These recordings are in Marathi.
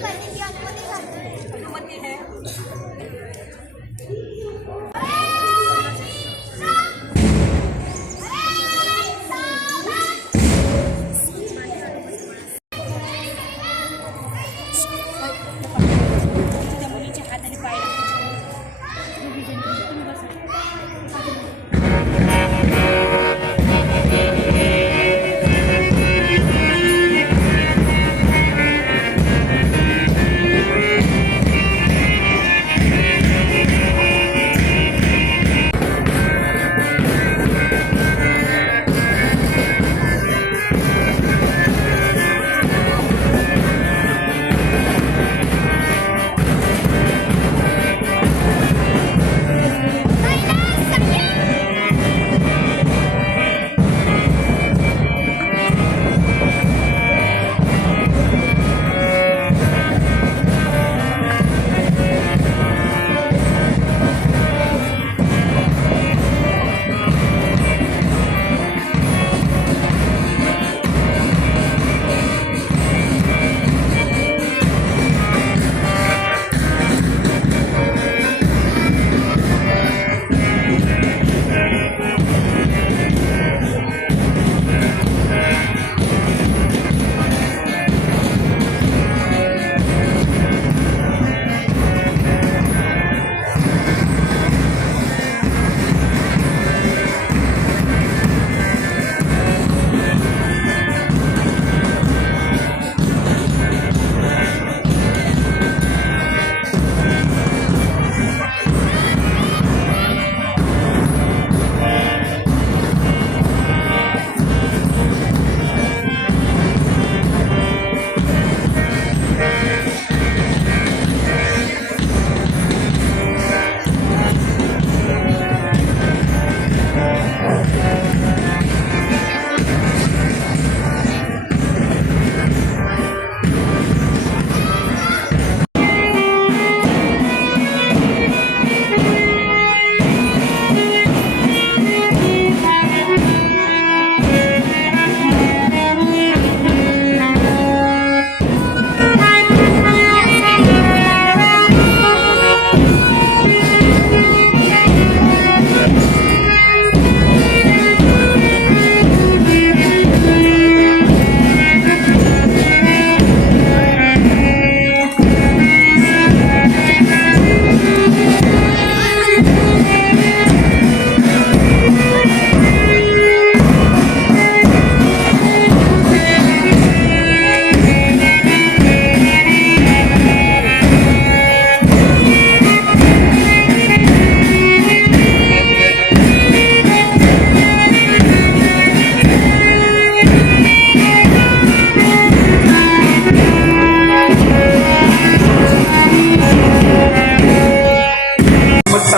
करने की अनुमति है।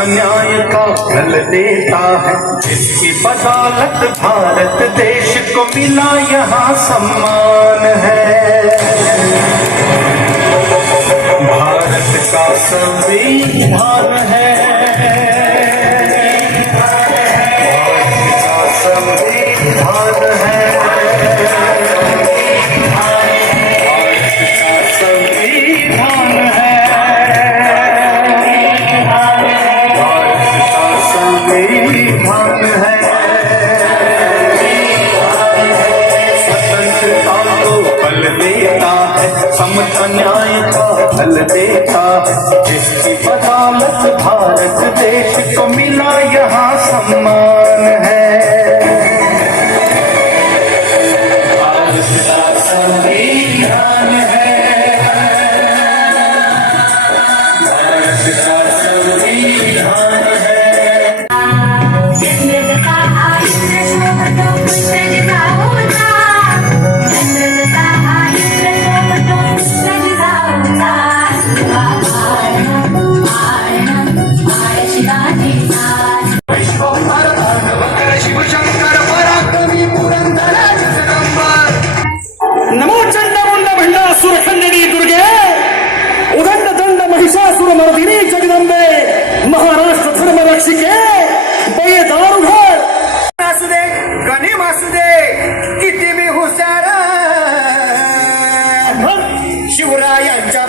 न्याय का फल देता है, जिसकी बदौलत भारत देश को मिला यहाँ सम्मान है। भारत का संविधान है, भारत का संविधान है, भारत का संविधान है, समता न्याय का फल देता है, जिसकी बदौलत भारत देश को मिला यहाँ सम्मान है। भारत का संविधान है, भारत का संविधान है। नमो चंडमुंड भंडासुर खंडनी दुर्गे उदंड दंड महिषासुर मर्दिनी जगदंबे महाराष्ट्र धर्म रक्षिके बये दारुघर असू दे गणिम असू दे किती मी हुशार शिवरायांच्या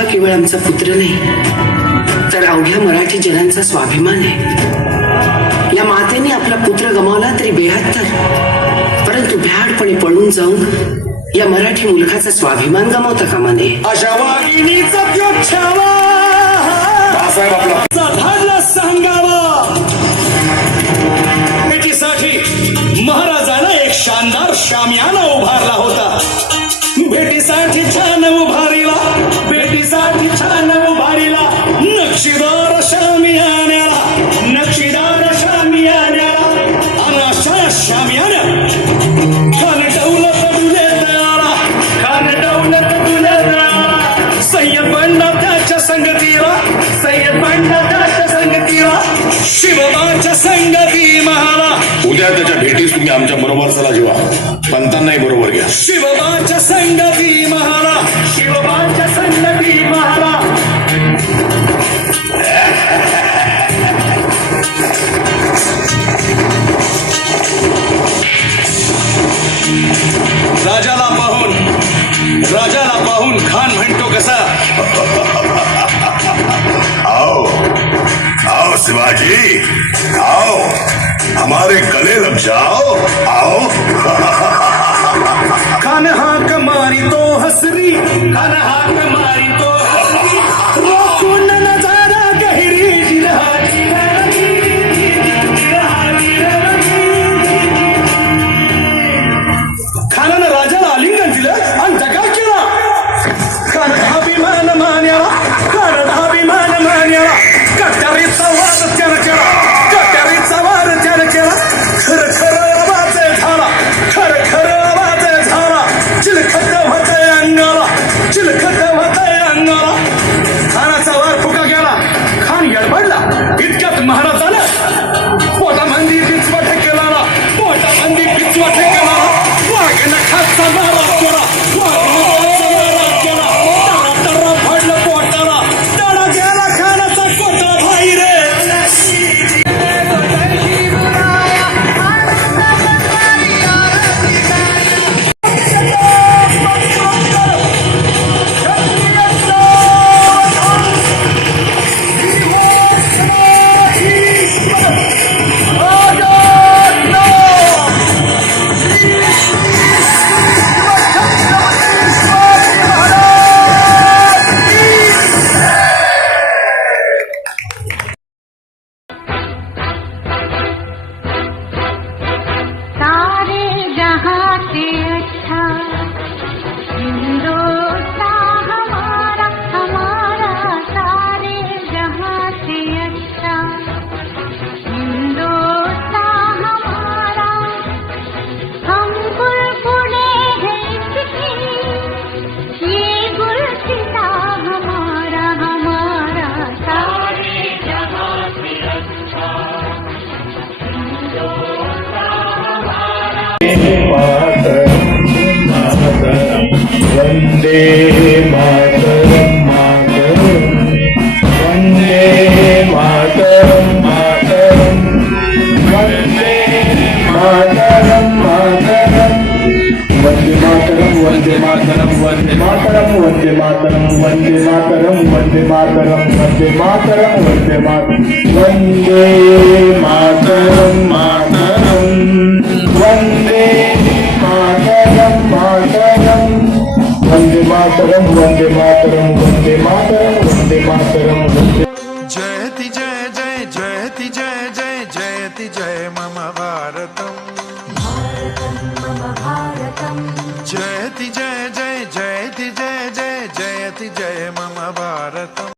शिवा केवळ आमचा पुत्र नाही तर अवघ्या मराठी जनांचा स्वाभिमान आहे. या मातेने आपला पुत्र गमावला तरी 72, परंतु भ्याडपणे पळून जाऊन या मराठी मुलखाचा स्वाभिमान गमावता कामा नये. अशा वाघिणीचा त्यो छावा बाळासाहेब आपला धाडला सांगावा. भेटीसाठी महाराजांना एक शानदार शामियाना उभारला होता. भेटीसाठी छान उभारीला, भेटीसाठी छान उभारीला नक्षीदार शामियान्याला, नक्षीदार शामियान्याला. आणि अशा शामियाना खान डौलत तुले दयाला, खान डौलत तुले दयाला. सय्यद बंडा त्याच्या संगतीला, सय्यद बंडा त्याच्या संगतीला, शिवबाच्या संगती महाला. उद्या त्याच्या भेटीस तुम्ही आमच्या बरोबर चला जीवा, पंतांनाही बरोबर घ्या. शिवबाच्या संगती महाला, शिवबाच्या संगती महाला. राजाला पाहून खान म्हणतो कसा, आओ आओ शिवाजी, आओ हमारे गले लग जाओ, आओ. खान हाक मारी तो हसरी, खान हाक मारी तो हसरी. रोखून नजारा गहिरी जिरहाची खानानं राजाला आलिंगन दिलं आणि दगा केला. खान अभिमान मान्याला, खान अभिमान मान्याला. कट्यारीचा वाद त्यानं केला, कट्यारीचा वाद त्यानं केला. खर खर आवाज झाला, खर खर आवाज झाला. चिलखत होतय अंगाला, चिलखत होतय अंगाला. खानाचा वार फुका गेला, खान गडबडला. इतक्यात महाराजानं पोटामंदी पिचवा ठेकेला, पोटामंदी पिचवा ठेकेला. वाघ नखाचा मारा केला, वाघ नखाचा मारा केला. तरा पडलं पोटाला, तडा गेला खानाचा कोटा भाई रे. सारे जहां से अच्छा हिंदुस्तान हमारा, हमारा. सारे जहां से अच्छा हिंदुस्तान हमारा. हम बुलबुले हैं इसकी, ये गुलसिता हमारा, हमारा. सारे जहां से अच्छा वंदे मातरम मातरम, वंदे मातरम मातरम, वंदे मातरम मातरम, वंदे मातरम, वंदे मातरम, वंदे मातरम, वंदे मातरम, वंदे मातरम, वंदे मातरम, वंदे मातरम, वंदे मातरम, वंदे मातरम मातरम, वंदे मातरम मातरम, वंदे मातरम, वंदे मातरम, वंदे मातरम, वंदे मातरम, वंदे. जयति जय जय जयति जय जय जयति जय मम भारतम, जयति जय जय जयति जय जय जयति जय मम भारतम.